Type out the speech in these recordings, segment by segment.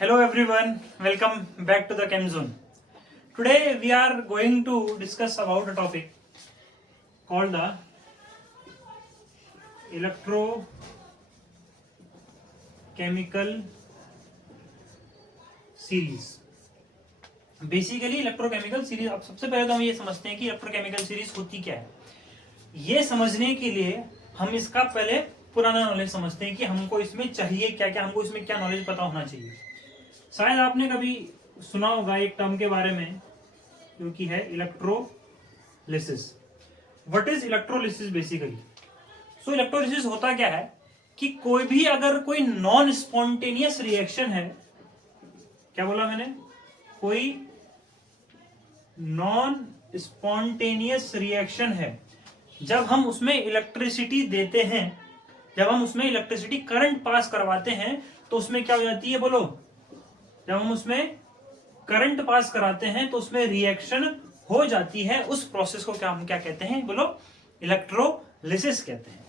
Hello everyone, welcome back to the Chem Zone. Today we are going to discuss about a topic called the electrochemical series. Basically electrochemical series, अब सबसे पहले तो हम ये समझते हैं कि इलेक्ट्रोकेमिकल सीरीज होती क्या है। ये समझने के लिए हम इसका पहले पुराना नॉलेज समझते हैं कि हमको इसमें चाहिए क्या क्या, हमको इसमें क्या नॉलेज पता होना चाहिए। शायद आपने कभी सुना होगा एक टर्म के बारे में जो कि है electrolysis. What is electrolysis basically? So electrolysis होता क्या है कि कोई भी अगर कोई नॉन स्पॉन्टेनियस रिएक्शन है, क्या बोला मैंने, कोई नॉन स्पॉन्टेनियस रिएक्शन है, जब हम उसमें इलेक्ट्रिसिटी देते हैं, जब हम उसमें इलेक्ट्रिसिटी करंट पास करवाते हैं तो उसमें क्या हो जाती है, बोलो। जब हम उसमें करंट पास कराते हैं तो उसमें रिएक्शन हो जाती है। उस प्रोसेस को हम क्या कहते हैं, बोलो, इलेक्ट्रोलिसिस कहते हैं।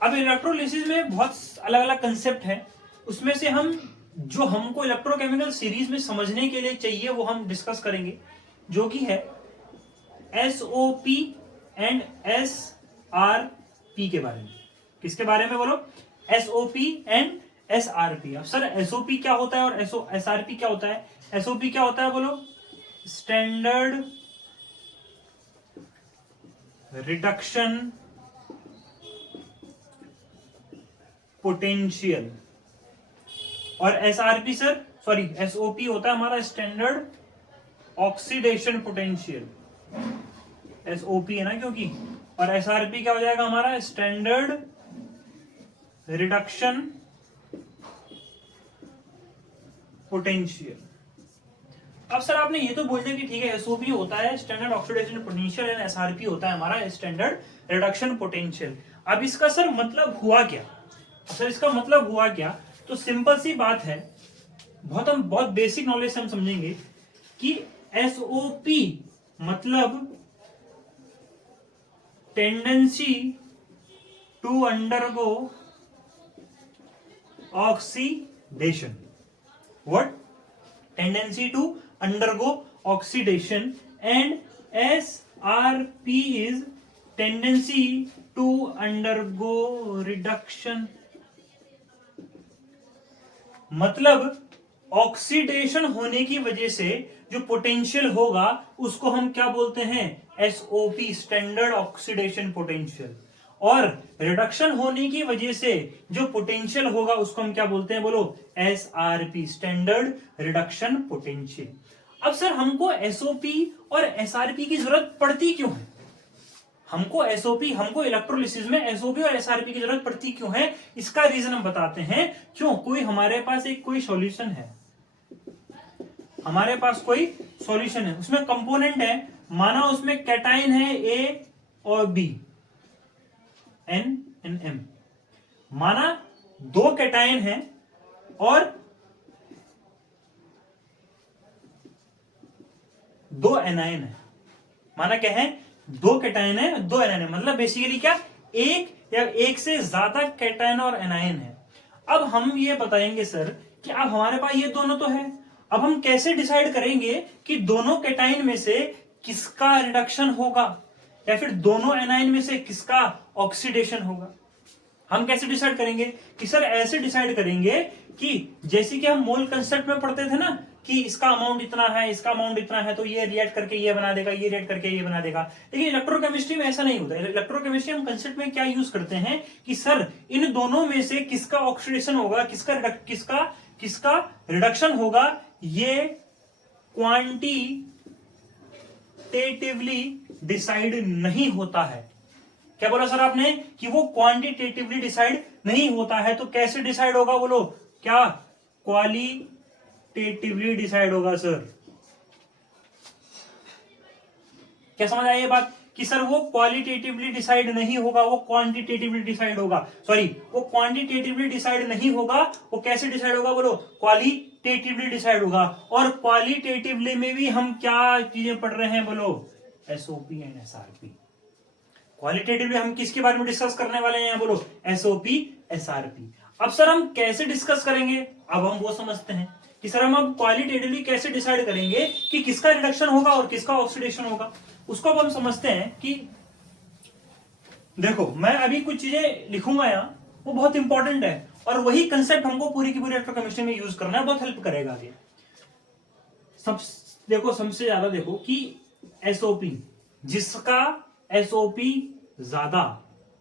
अब इलेक्ट्रोलिसिस में बहुत अलग अलग कंसेप्ट है, उसमें से हम जो हमको इलेक्ट्रोकेमिकल सीरीज में समझने के लिए चाहिए वो हम डिस्कस करेंगे, जो कि है एसओपी एंड एसआरपी के बारे में। किसके बारे में, बोलो? SOP and SRP. अब सर एसओपी क्या होता है और एसआरपी क्या होता है? एसओपी क्या होता है, बोलो? Standard reduction potential. और एसआरपी सर, सॉरी, एसओपी होता है हमारा स्टैंडर्ड ऑक्सीडेशन पोटेंशियल। एसओपी है ना क्योंकि, और एसआरपी क्या हो जाएगा हमारा, स्टैंडर्ड रिडक्शन पोटेंशियल। अब सर आपने ये तो बोल दिया कि ठीक है, एसओपी होता है standard oxidation potential and SRP होता है हमारा स्टैंडर्ड रिडक्शन पोटेंशियल। अब इसका सर मतलब हुआ क्या? सर इसका मतलब हुआ क्या? तो सिंपल सी बात है, बहुत बेसिक नॉलेज से हम समझेंगे कि एसओपी मतलब tendency to undergo oxidation. What? Tendency to undergo oxidation, and SRP is tendency to undergo reduction। मतलब ऑक्सीडेशन होने की वजह से जो पोटेंशियल होगा उसको हम क्या बोलते हैं, एसओपी, स्टैंडर्ड ऑक्सीडेशन पोटेंशियल। और रिडक्शन होने की वजह से जो पोटेंशियल होगा उसको हम क्या बोलते हैं, बोलो? SRP, standard reduction potential. अब सर हमको एसओपी और एसआरपी की जरूरत पड़ती क्यों है? हमको इलेक्ट्रोलिसिस में एसओपी और एसआरपी की जरूरत पड़ती क्यों है? इसका रीजन हम बताते हैं। क्यों? कोई हमारे पास कोई सॉल्यूशन है, हमारे पास कोई सॉल्यूशन है, उसमें कंपोनेंट है, माना उसमें कैटाइन है ए और बी, एन एंड एम। माना दो कैटाइन है और दो एनायन है। माना क्या है, दो कैटाइन है, दो एनायन है। मतलब बेसिकली क्या, एक या एक से ज्यादा कैटाइन और एनायन है। अब हम ये बताएंगे सर कि अब हमारे पास ये दोनों तो है, अब हम कैसे डिसाइड करेंगे कि दोनों कैटाइन में से किसका रिडक्शन होगा या फिर दोनों एनायन में से किसका ऑक्सीडेशन होगा? हम कैसे डिसाइड करेंगे? कि सर ऐसे डिसाइड करेंगे कि जैसे कि हम मोल कंसेप्ट में पढ़ते थे ना कि इसका अमाउंट इतना है, इसका अमाउंट इतना है, तो ये रिएक्ट करके ये बना देगा, ये रिएक्ट करके ये बना देगा। लेकिन इलेक्ट्रोकेमिस्ट्री में ऐसा नहीं होता। इलेक्ट्रोकेमिस्ट्री हम कंसेप्ट में क्या यूज करते हैं कि सर इन दोनों में से किसका ऑक्सीडेशन होगा, किसका रिडक्शन होगा, ये क्वांटिटेटिवली डिसाइड नहीं होता है। क्या बोला सर आपने कि वो क्वांटिटेटिवली डिसाइड नहीं होता है? तो कैसे डिसाइड होगा, बोलो? क्या क्वालिटेटिवली डिसाइड होगा सर? क्या समझ आई ये बात कि सर वो क्वालिटेटिवली डिसाइड नहीं होगा, वो क्वांटिटेटिवली डिसाइड होगा। सॉरी, वो क्वांटिटेटिवली डिसाइड नहीं होगा, वो कैसे डिसाइड होगा, बोलो? क्वालिटेटिवली डिसाइड होगा। और क्वालिटेटिवली में भी हम क्या चीजें पढ़ रहे हैं, बोलो? SOP and SRP. क्वालिटेटिवली हम किसके बारे में डिस्कस करने वाले हैं, बोलो? SOP, SRP. अब सर हम कैसे डिस्कस करेंगे? अब हम वो समझते हैं कि सर हम अब क्वालिटेटिवली कैसे डिसाइड करेंगे कि किसका रिडक्शन होगा और किसका ऑक्सीडेशन होगा। उसको अब हम समझते हैं कि देखो मैं अभी कुछ चीजें लिखूंगा यहाँ, वो बहुत इंपॉर्टेंट है और वही कंसेप्ट हमको पूरी की पूरी इलेक्ट्रोकेमिस्ट्री में यूज करना है, बहुत हेल्प करेगा आगे। सब देखो, सबसे ज्यादा देखो कि एसओपी, जिसका एसओपी ज्यादा,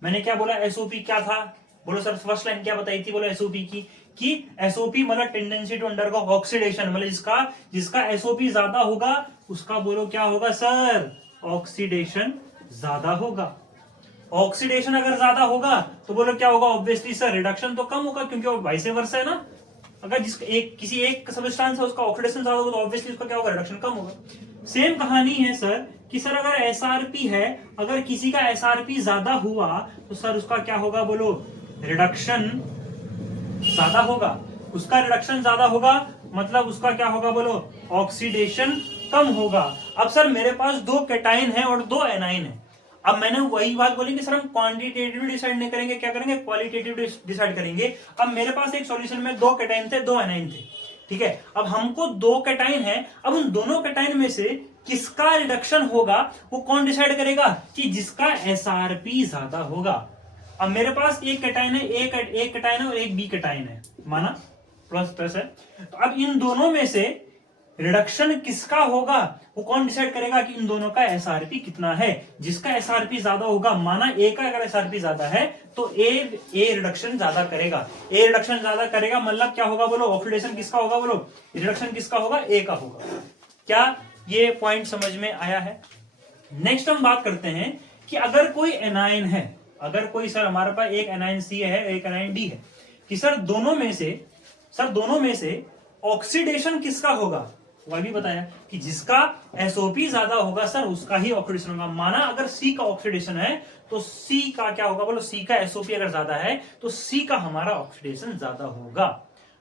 मैंने क्या बोला एसओपी क्या था, बोलो सर फर्स्ट लाइन क्या बताई थी, बोलो एसओपी की कि एसओपी मतलब टेंडेंसी टू अंडरगो ऑक्सीडेशन, मतलब जिसका एसओपी ज्यादा होगा उसका बोलो क्या होगा सर, ऑक्सीडेशन ज्यादा होगा। ऑक्सीडेशन अगर ज्यादा होगा तो बोलो क्या होगा, ऑब्वियसली सर रिडक्शन तो कम होगा, क्योंकि वो वाइस वर्सा है ना। अगर किसी एक सब्सटेंस है उसका ऑक्सीडेशन ज्यादा होगा तो ऑब्वियसली उसका क्या होगा, रिडक्शन कम होगा। सेम कहानी है सर कि सर अगर एसआरपी है, अगर किसी का एसआरपी ज्यादा हुआ तो सर उसका क्या होगा, बोलो रिडक्शन ज्यादा होगा। उसका रिडक्शन ज्यादा होगा मतलब उसका क्या होगा, बोलो ऑक्सीडेशन कम होगा। अब सर मेरे पास दो कैटाइन है और दो एनाइन है। अब मैंने वही बात बोली कि सर हम क्वांटिटेटिव डिसाइड नहीं करेंगे, क्या करेंगे, क्वालिटेटिव डिसाइड करेंगे। अब मेरे पास एक सॉल्यूशन में दो कैटाइन थे, दो एनाइन थे, ठीक है। अब हमको दो कैटाइन है, अब उन दोनों कैटाइन में से किसका रिडक्शन होगा वो कौन डिसाइड करेगा, कि जिसका एसआरपी ज्यादा होगा। अब मेरे पास एक कैटाइन है, एक कैटाइन है और एक बी कैटाइन है, माना प्लस प्लस है। तो अब इन दोनों में से रिडक्शन किसका होगा वो कौन डिसाइड करेगा कि इन दोनों का एसआरपी कितना है। जिसका एसआरपी ज्यादा होगा, माना ए का अगर एसआरपी ज्यादा है तो ए रिडक्शन ज्यादा करेगा। ए रिडक्शन ज्यादा करेगा मतलब क्या होगा, बोलो ऑक्सीडेशन किसका होगा, बोलो रिडक्शन किसका होगा, ए का होगा। क्या ये पॉइंट समझ में आया है। नेक्स्ट हम बात करते हैं कि अगर कोई एनायन है, अगर कोई सर हमारे पास एक एनायन सी है एक एनायन डी है, कि सर दोनों में से ऑक्सीडेशन किसका होगा, वह भी बताया कि जिसका एसओपी ज्यादा होगा सर उसका ही ऑक्सीडेशन होगा। माना अगर सी का ऑक्सीडेशन है तो सी का क्या होगा, बोलो सी का एसओपी अगर ज्यादा है तो सी का हमारा ऑक्सीडेशन ज्यादा होगा।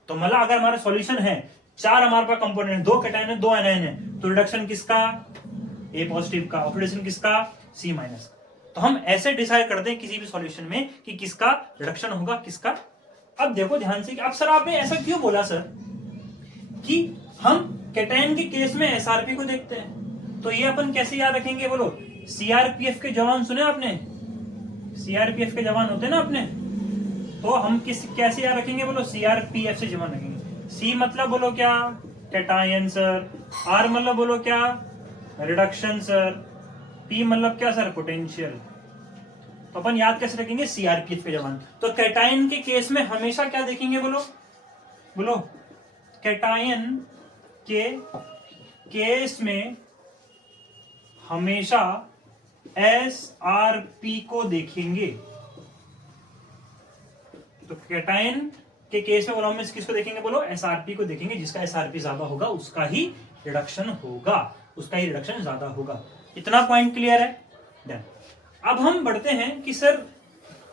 तो मतलब अगर हमारा सॉल्यूशन है, चार हमारे पास कंपोनेंट, दो कैटायन है दो एनायन है, तो रिडक्शन किसका, ए पॉजिटिव का, ऑक्सीडेशन किसका, सी माइनस का। तो हम ऐसे डिसाइड करते हैं किसी भी सॉल्यूशन में कि किसका रिडक्शन होगा किसका। अब देखो ध्यान से कि अब सर आपने ऐसा क्यों बोला सर कि हम कैटायन के केस में एसआरपी को देखते हैं, तो ये अपन कैसे याद रखेंगे, बोलो सीआरपीएफ के जवान सुने आपने, सीआरपीएफ के जवान होते हैं ना अपने, तो हम कैसे याद रखेंगे, बोलो सीआरपीएफ से जवान रखेंगे। सी मतलब बोलो क्या, कैटायन सर, आर मतलब बोलो क्या, रिडक्शन सर, पी मतलब क्या सर, पोटेंशियल। तो अपन याद कैसे रखेंगे, सीआरपीएफ के जवान। तो कैटायन के केस में हमेशा क्या देखेंगे, बोलो कैटायन के केस में हमेशा एसआरपी को देखेंगे। तो कैटायन के केस में बोलो हम किसको देखेंगे, बोलो एसआरपी को देखेंगे। जिसका एसआरपी ज्यादा होगा उसका ही रिडक्शन होगा, उसका ही रिडक्शन ज्यादा होगा। इतना पॉइंट क्लियर है। डन। अब हम बढ़ते हैं कि सर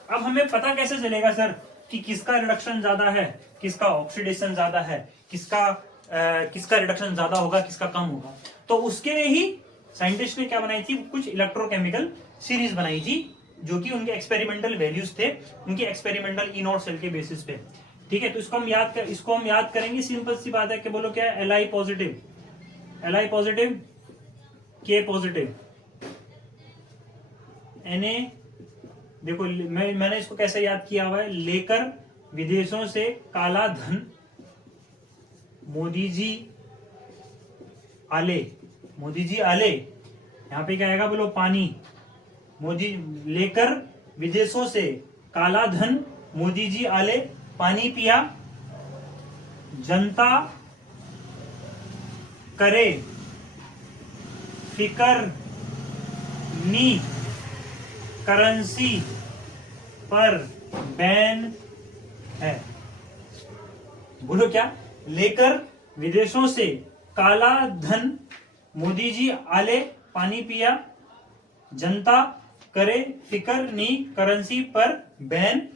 अब हमें पता कैसे चलेगा सर कि किसका रिडक्शन ज्यादा है, किसका ऑक्सीडेशन ज्यादा है, किसका रिडक्शन ज्यादा होगा किसका कम होगा। तो उसके लिए ही साइंटिस्ट ने क्या बनाई थी, कुछ इलेक्ट्रोकेमिकल सीरीज बनाई थी जो कि उनके एक्सपेरिमेंटल वैल्यूज थे, उनके एक्सपेरिमेंटल इनोड सेल के बेसिस पे, ठीक है। तो इसको हम याद करेंगे। सिंपल सी बात है कि बोलो क्या है, Li positive, K positive, Na, देखो मैंने इसको कैसे याद किया हुआ है, लेकर विदेशों से काला धन मोदी जी आले, यहां पे क्या आएगा, बोलो पानी, मोदी लेकर विदेशों से काला धन मोदी जी आले, पानी पिया, जनता करे फिकर नी, करेंसी पर बैन है। बोलो क्या, लेकर विदेशों से काला धन मोदी जी आले, पानी पिया, जनता करे फिकर नी, करेंसी पर बैन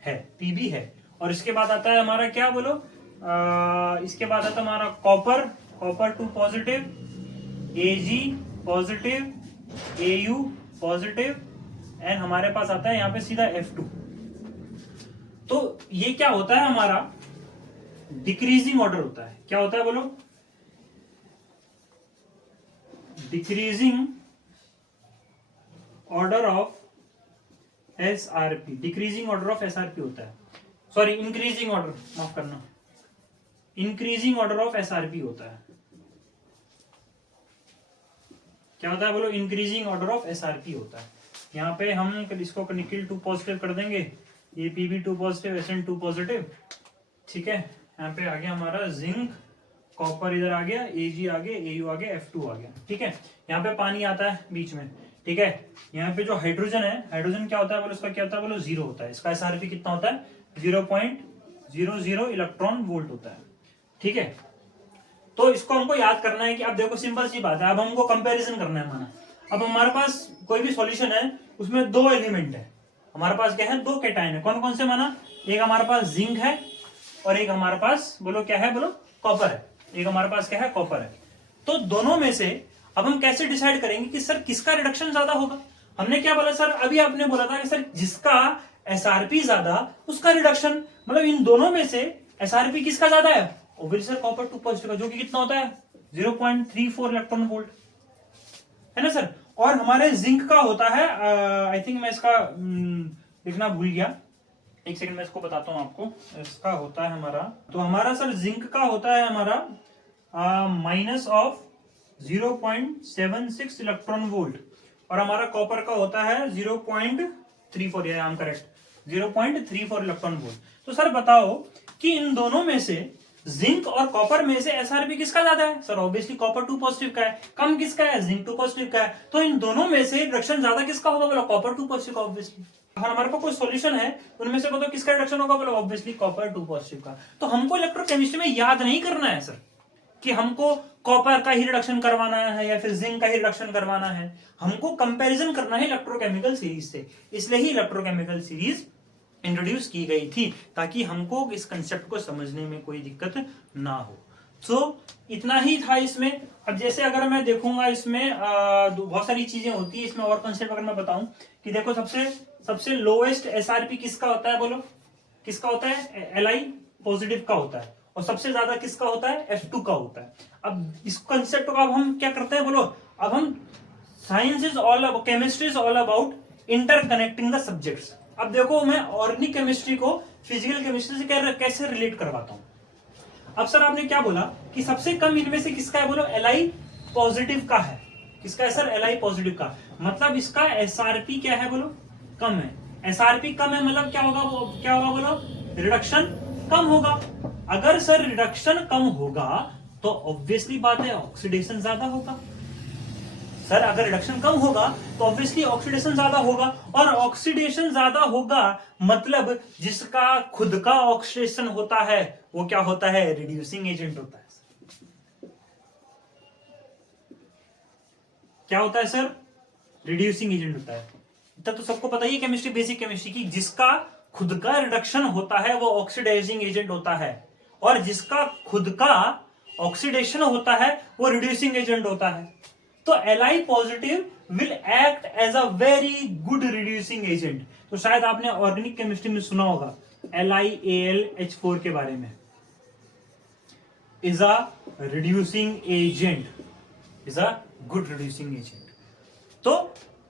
है, पीबी है। और इसके बाद आता है हमारा क्या, बोलो इसके बाद आता है हमारा copper 2 positive, Ag positive, Au positive, and हमारे पास आता है यहाँ पे सीधा F2। तो ये क्या होता है हमारा डिक्रीजिंग ऑर्डर होता है। क्या होता है बोलो? Decreasing order of SRP, decreasing order of SRP होता है, सॉरी इंक्रीजिंग ऑर्डर, माफ करना, इंक्रीजिंग ऑर्डर ऑफ एसआरपी होता है। क्या होता है बोलो? इंक्रीजिंग ऑर्डर ऑफ एसआरपी होता है। यहाँ पे हम इसको निकिल 2 पॉजिटिव कर देंगे, ये पीबी 2 पॉजिटिव, SN 2 पॉजिटिव, ठीक है। यहाँ पे आ गया हमारा जिंक, कॉपर इधर आ गया, Ag आ गया, Au आ गया, F2 आ गया, ठीक है। यहाँ पे पानी आता है बीच में, ठीक है। यहाँ पे जो हाइड्रोजन है, हाइड्रोजन क्या होता है बोलो? इसका क्या होता है बोलो? 0 होता है। इसका एसआरपी कितना होता है? 0.00 इलेक्ट्रॉन वोल्ट होता है, ठीक है। तो इसको हमको याद करना है कि अब देखो सिंपल सी बात है, अब हमको कंपैरिजन करना है माना। अब हमारे पास कोई भी सॉल्यूशन है, उसमें 2 एलिमेंट है, हमारे पास क्या है? 2 कैटायन है। कौन कौन से माना? एक हमारे पास जिंक है और एक हमारे पास बोलो क्या है? बोलो कॉपर है। एक हमारे पास क्या है? कॉपर है। तो दोनों में से अब हम कैसे डिसाइड करेंगे कि सर किसका रिडक्शन ज्यादा होगा? हमने क्या बोला सर? अभी आपने बोला था कि सर जिसका एसआरपी ज्यादा उसका रिडक्शन, मतलब इन दोनों में से एसआरपी किसका ज्यादा है? ऑब्वियसली सर कॉपर 2 पॉजिटिव का, जो कि कितना होता है? 0.34 इलेक्ट्रॉन वोल्ट, है ना सर। और हमारे जिंक का होता है, आई थिंक मैं इसका लिखना भूल गया, एक सेकंड मैं इसको बताता हूं आपको। इसका होता है हमारा, तो हमारा सर जिंक का होता है हमारा माइनस ऑफ 0.76 इलेक्ट्रॉन वोल्ट, और हमारा कॉपर का होता है 0.34, या I am correct, 0.34 electron volt. तो सर बताओ कि इन दोनों में से, जिंक और कॉपर में से एसआरपी किसका ज्यादा है? सर ऑब्वियसली कॉपर 2 पॉजिटिव का है। कम किसका है? जिंक 2 पॉजिटिव का है। तो इन दोनों में से रिडक्शन ज्यादा किसका होगा? बोलो कॉपर 2 पॉजिटिव का, ऑब्वियसली। हमारे पास कोई सॉल्यूशन है, उनमें से बताओ किसका रिडक्शन होगा? बोलो ऑब्वियसली कॉपर 2 पॉजिटिव का। तो हमको इलेक्ट्रोकेमिस्ट्री में याद नहीं करना है सर कि हमको कॉपर का ही रिडक्शन करवाना है या फिर जिंक का ही रिडक्शन करवाना है, हमको कंपैरिजन करना है इलेक्ट्रोकेमिकल सीरीज से। इसलिए ही इलेक्ट्रोकेमिकल सीरीज इंट्रोड्यूस की गई थी, ताकि हमको इस कंसेप्ट को समझने में कोई दिक्कत ना हो। सो इतना ही था इसमें। अब जैसे अगर मैं देखूंगा इसमें बहुत सारी चीजें होती है इसमें, और कंसेप्ट अगर मैं बताऊं कि देखो सबसे लोएस्ट एसआरपी किसका होता है? बोलो किसका होता है? Li पॉजिटिव का होता है। और सबसे ज्यादा किसका होता है? F2 का होता है। अब इस कंसेप्ट को अब हम क्या करते हैं? बोलो अब हम, science is all about, chemistry is all about interconnecting the subjects. अब देखो मैं ऑर्गेनिक केमिस्ट्री को फिजिकल केमिस्ट्री से कैसे रिलेट करवाता हूं। अब सर आपने क्या बोला कि सबसे कम इनमें से किसका है? बोलो Li पॉजिटिव का है। किसका है सर? Li पॉजिटिव का, मतलब इसका एसआरपी क्या है? बोलो कम है। एसआरपी कम है मतलब क्या होगा? क्या होगा बोलो? रिडक्शन कम होगा। अगर सर रिडक्शन कम होगा तो ऑब्वियसली बात है ऑक्सीडेशन ज्यादा होगा। सर अगर रिडक्शन कम होगा तो ऑब्वियसली ऑक्सीडेशन ज्यादा होगा, और ऑक्सीडेशन ज्यादा होगा मतलब जिसका खुद का ऑक्सीडेशन होता है वो क्या होता है? रिड्यूसिंग एजेंट होता है। क्या होता है सर? रिड्यूसिंग एजेंट होता है। इतना तो सबको पता ही है केमिस्ट्री, बेसिक केमिस्ट्री की, जिसका खुद का रिडक्शन होता है वो ऑक्सीडाइजिंग एजेंट होता है, और जिसका खुद का ऑक्सीडेशन होता है वो रिड्यूसिंग एजेंट होता है। तो Li positive will act as a very good reducing agent. तो शायद आपने ऑर्गेनिक केमिस्ट्री में सुना होगा LiAlH4 के बारे में, is a reducing agent, is a good reducing agent. तो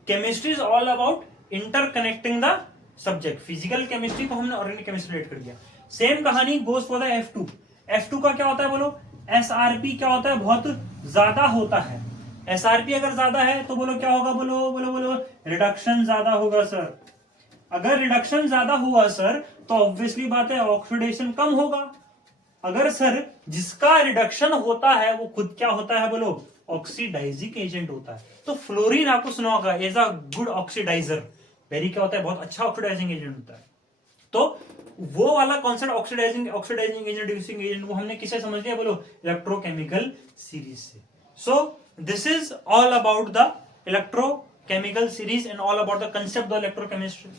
chemistry is all about interconnecting the subject. Physical chemistry को हमने ऑर्गेनिक केमिस्ट्री रिलेट कर दिया। सेम कहानी goes for the F2। F2 का क्या होता है? बोलो एसआरपी क्या होता है? बहुत ज्यादा होता है। एसआरपी अगर ज्यादा है तो बोलो क्या होगा? बोलो बोलो बोलो रिडक्शन ज्यादा होगा सर। अगर रिडक्शन ज्यादा हुआ सर तो ऑब्वियसली बात है ऑक्सीडेशन कम होगा। अगर सर जिसका रिडक्शन होता है वो खुद क्या होता है? बोलो ऑक्सीडाइजिंग एजेंट होता है। तो फ्लोरीन आपको सुना होगा as a good oxidiser, very क्या होता है? बहुत अच्छा ऑक्सीडाइजिंग एजेंट होता है। तो वो वाला concept oxidising agent, reducing agent, वो हमने किसे समझ लिया? बोलो इलेक्ट्रोकेमिकल सीरीज से। सो this is all about the electrochemical series and all about the concept of electrochemistry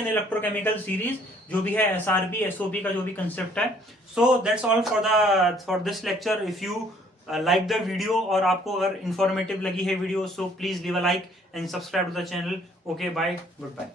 and electrochemical series, जो भी है SRB SOB का जो भी concept है। So that's all for this lecture. If you like the video और आपको अगर informative लगी है video, so please leave a like and subscribe to the channel. Okay, bye, goodbye.